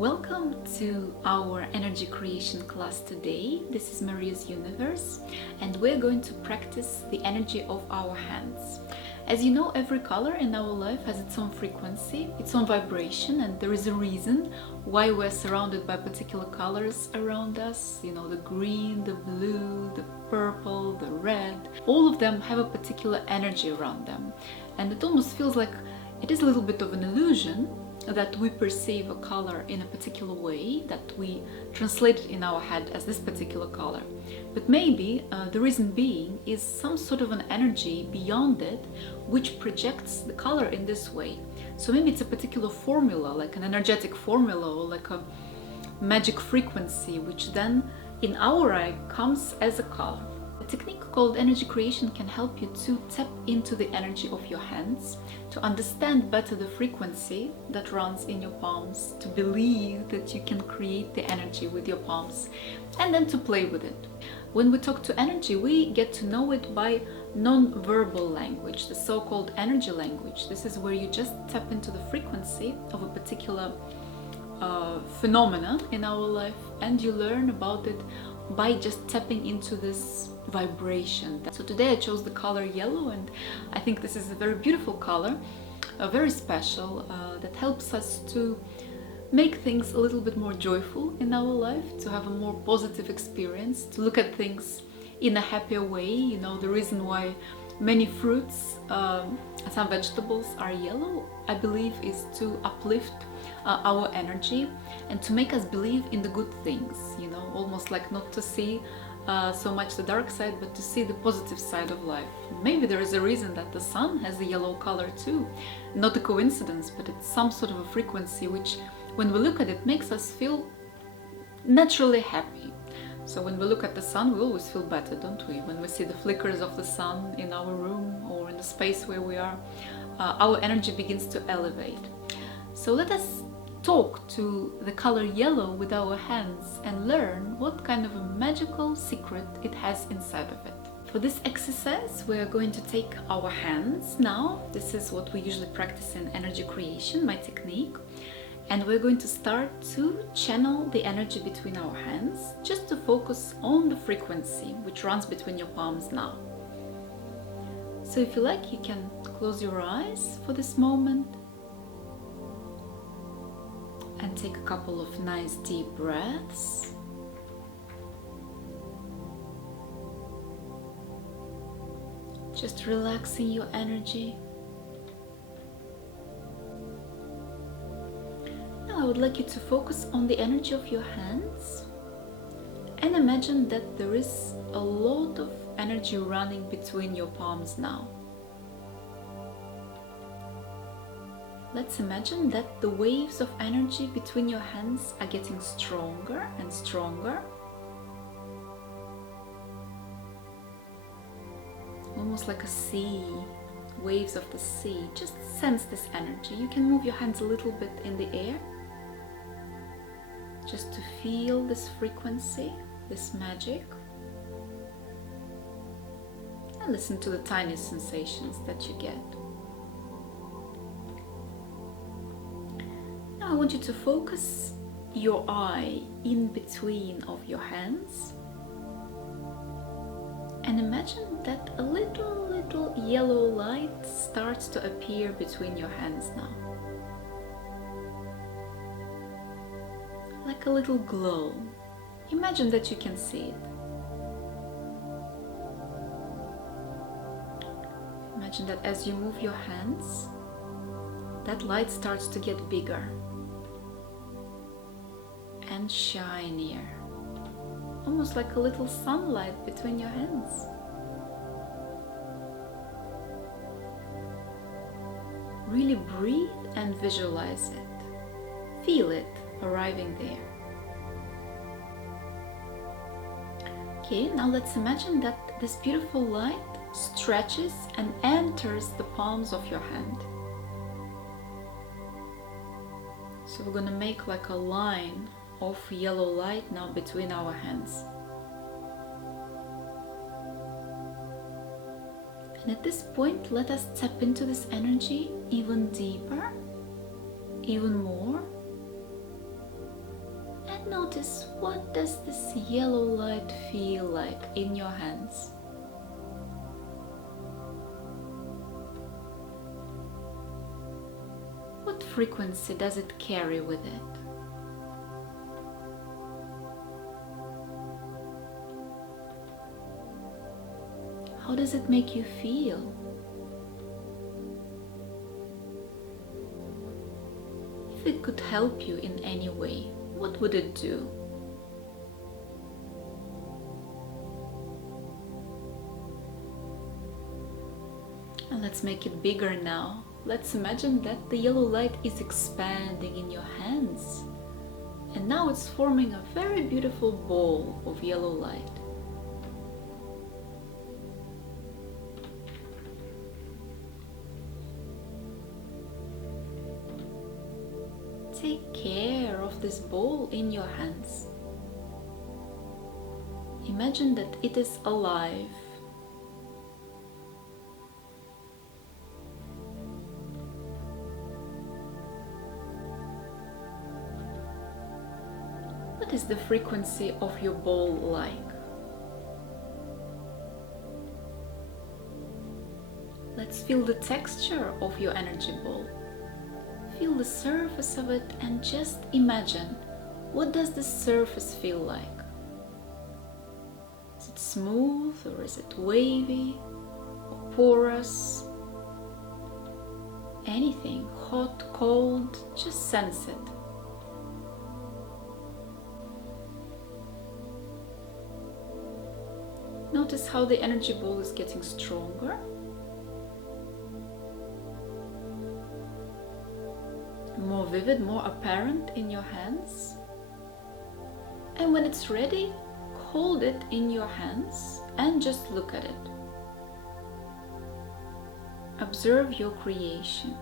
Welcome to our energy creation class today. This is Maria's Universe, and we're going to practice the energy of our hands. As you know, every color in our life has its own frequency, its own vibration, and there is a reason why we're surrounded by particular colors around us. You know, the green, the blue, the purple, the red. All of them have a particular energy around them, and it almost feels like it is a little bit of an illusion that we perceive a color in a particular way, that we translate it in our head as this particular color. But maybe the reason being is some sort of an energy beyond it which projects the color in this way. So maybe it's a particular formula, like an energetic formula or like a magic frequency, which then in our eye comes as a color. A technique called energy creation can help you to tap into the energy of your hands, to understand better the frequency that runs in your palms, to believe that you can create the energy with your palms, and then to play with it. When we talk to energy, we get to know it by non-verbal language, the so-called energy language. This is where you just tap into the frequency of a particular phenomena in our life, and you learn about it by just tapping into this vibration. So today I chose the color yellow, and I think this is a very beautiful color, very special, that helps us to make things a little bit more joyful in our life, to have a more positive experience, to look at things in a happier way. You know, the reason why many fruits, some vegetables are yellow, I believe, is to uplift our energy and to make us believe in the good things, you know, almost like not to see so much the dark side, but to see the positive side of life. Maybe there is a reason that the sun has a yellow color too. Not a coincidence, but it's some sort of a frequency which, when we look at it, makes us feel naturally happy. So when we look at the sun, we always feel better, don't we? When we see the flickers of the sun in our room or in the space where we are, our energy begins to elevate. So let us talk to the color yellow with our hands and learn what kind of a magical secret it has inside of it. For this exercise, we are going to take our hands now. This is what we usually practice in energy creation, my technique. And we're going to start to channel the energy between our hands, just to focus on the frequency which runs between your palms now. So if you like, you can close your eyes for this moment and take a couple of nice deep breaths. Just relaxing your energy. Now I would like you to focus on the energy of your hands and imagine that there is a lot of energy running between your palms now. Let's imagine that the waves of energy between your hands are getting stronger and stronger. Almost like a sea, waves of the sea. Just sense this energy. You can move your hands a little bit in the air, just to feel this frequency, this magic. And listen to the tiny sensations that you get. I want you to focus your eye in between of your hands and imagine that a little yellow light starts to appear between your hands now. Like a little glow. Imagine that you can see it. Imagine that as you move your hands, that light starts to get bigger and shinier, almost like a little sunlight between your hands. Really breathe and visualize it. Feel it arriving there. Okay, now let's imagine that this beautiful light stretches and enters the palms of your hand. So we're going to make like a line of yellow light now between our hands. And at this point, let us tap into this energy even deeper, even more. Notice, what does this yellow light feel like in your hands? What frequency does it carry with it? How does it make you feel? If it could help you in any way, what would it do? And let's make it bigger now. Let's imagine that the yellow light is expanding in your hands. And now it's forming a very beautiful ball of yellow light. Take care of this ball in your hands. Imagine that it is alive. What is the frequency of your ball like? Let's feel the texture of your energy ball. Feel the surface of it and just imagine, what does the surface feel like? Is it smooth or is it wavy or porous? Anything, hot, cold, just sense it. Notice how the energy ball is getting stronger. More vivid, more apparent in your hands. And when it's ready, hold it in your hands and just look at it. Observe your creation.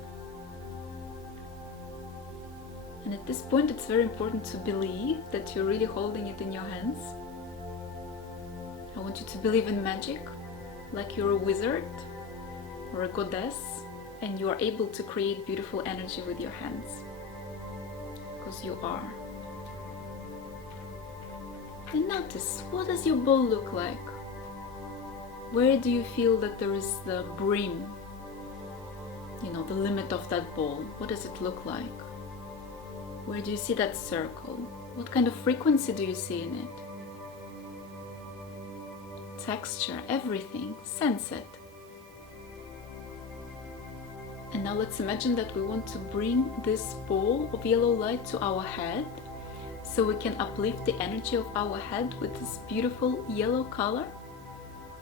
And at this point, it's very important to believe that you're really holding it in your hands. I want you to believe in magic, like you're a wizard or a goddess, and you are able to create beautiful energy with your hands, because you are. And notice, what does your bowl look like? Where do you feel that there is the brim, the limit of that bowl? What does it look like? Where do you see that circle? What kind of frequency do you see in it? Texture, everything, sense it. And now let's imagine that we want to bring this ball of yellow light to our head, so we can uplift the energy of our head with this beautiful yellow color.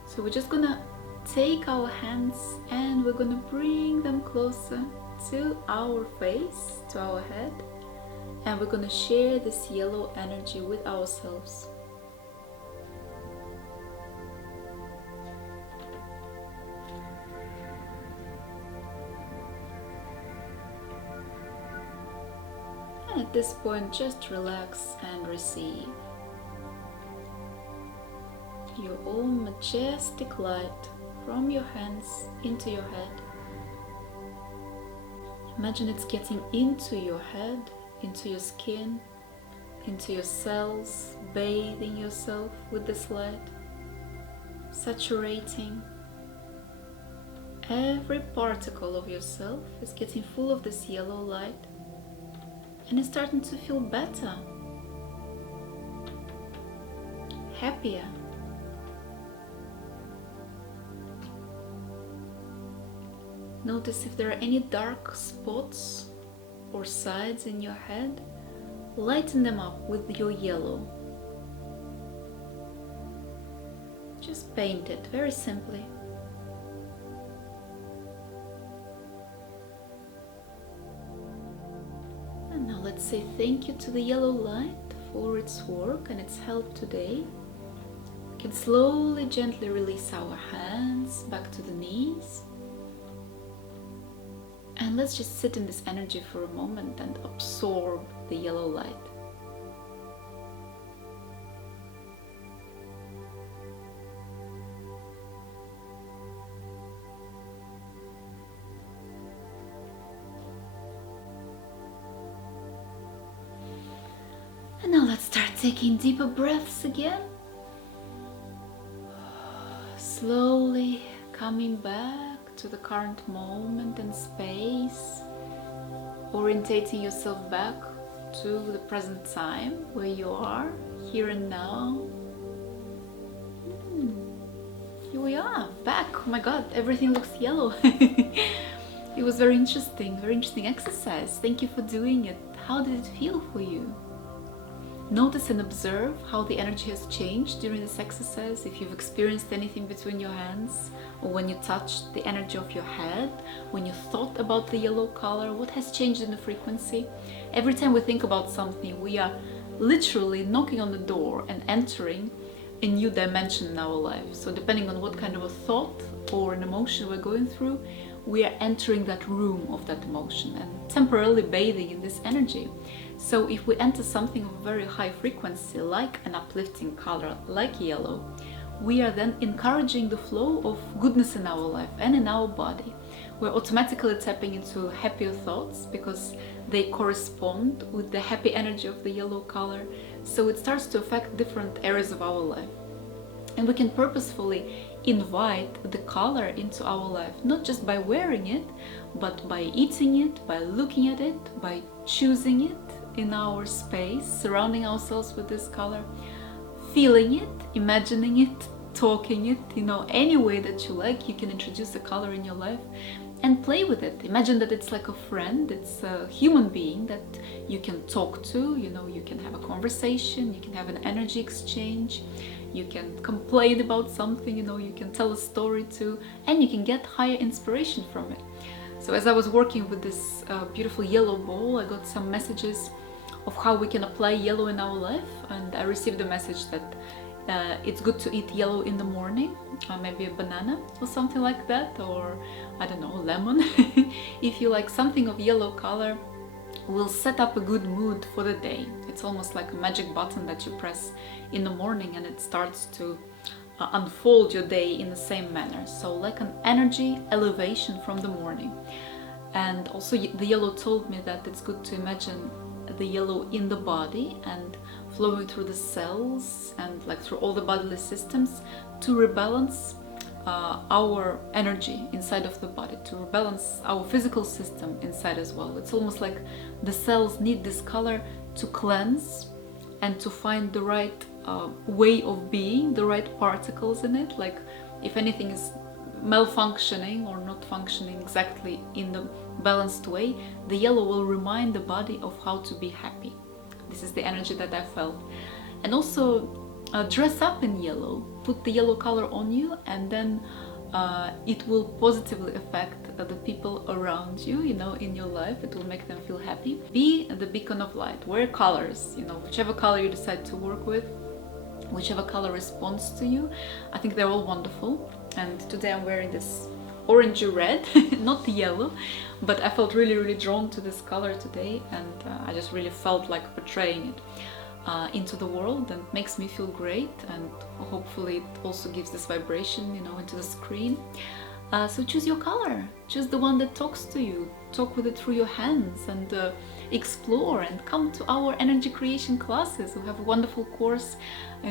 So we're just gonna take our hands and we're gonna bring them closer to our face, to our head, and we're gonna share this yellow energy with ourselves. At this point, just relax and receive your own majestic light from your hands into your head. Imagine it's getting into your head, into your skin, into your cells, bathing yourself with this light, saturating. Every particle of yourself is getting full of this yellow light. And it's starting to feel better, happier. Notice if there are any dark spots or sides in your head, lighten them up with your yellow. Just paint it very simply. And now let's say thank you to the yellow light for its work and its help today. We can slowly, gently release our hands back to the knees. And let's just sit in this energy for a moment and absorb the yellow light. And now let's Start taking deeper breaths again. Slowly coming back to the current moment and space, orientating yourself back to the present time where you are, here and now. Here we are, back. Oh my god, everything looks yellow. It was very interesting exercise. Thank you for doing it. How did it feel for you? Notice and observe how the energy has changed during this exercise. If you've experienced anything between your hands, or when you touched the energy of your head, when you thought about the yellow color, what has changed in the frequency? Every time we think about something, we are literally knocking on the door and entering a new dimension in our life. So depending on what kind of a thought or an emotion we're going through, we are entering that room of that emotion and temporarily bathing in this energy. So if we enter something of a very high frequency, like an uplifting color, like yellow, we are then encouraging the flow of goodness in our life and in our body. We're automatically tapping into happier thoughts because they correspond with the happy energy of the yellow color. So it starts to affect different areas of our life. And we can purposefully invite the color into our life, not just by wearing it, but by eating it, by looking at it, by choosing it in our space, surrounding ourselves with this color, feeling it, imagining it, talking it, any way that you like. You can introduce a color in your life and play with it. Imagine that it's like a friend, it's a human being that you can talk to, you can have a conversation, you can have an energy exchange, you can complain about something, you can tell a story to, and you can get higher inspiration from it. So as I was working with this beautiful yellow bowl, I got some messages of how we can apply yellow in our life, and I received a message that it's good to eat yellow in the morning, maybe a banana or something like that, or I don't know, lemon. If you like something of yellow color, will set up a good mood for the day. It's almost like a magic button that you press in the morning and it starts to unfold your day in the same manner. So like an energy elevation from the morning. And also the yellow told me that it's good to imagine the yellow in the body and flowing through the cells and like through all the bodily systems to rebalance our energy inside of the body, to rebalance our physical system inside as well. It's almost like the cells need this color to cleanse and to find the right way of being, the right particles in it. Like if anything is malfunctioning or not functioning exactly in the balanced way, the yellow will remind the body of how to be happy. This is the energy that I felt. And also dress up in yellow, put the yellow color on you, and then it will positively affect the people around you, in your life. It will make them feel happy. Be the beacon of light. Wear colors, whichever color you decide to work with, whichever color responds to you. I think they're all wonderful. And today I'm wearing this orangey red, not the yellow, but I felt really, really drawn to this color today, and I just really felt like portraying it into the world, and makes me feel great, and hopefully it also gives this vibration, into the screen. So choose your color, choose the one that talks to you, talk with it through your hands, and explore, and come to our energy creation classes. We have a wonderful course,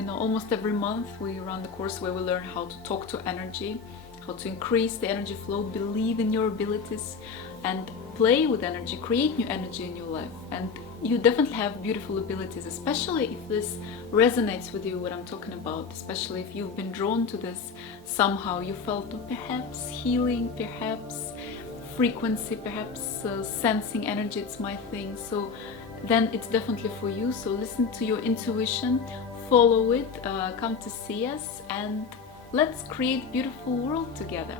almost every month we run the course where we learn how to talk to energy, how to increase the energy flow, believe in your abilities, and play with energy, create new energy in your life. And you definitely have beautiful abilities, especially if this resonates with you, what I'm talking about, especially if you've been drawn to this somehow. You felt perhaps healing, perhaps frequency, perhaps sensing energy, it's my thing. So then it's definitely for you. So listen to your intuition, follow it, come to see us, and let's create a beautiful world together.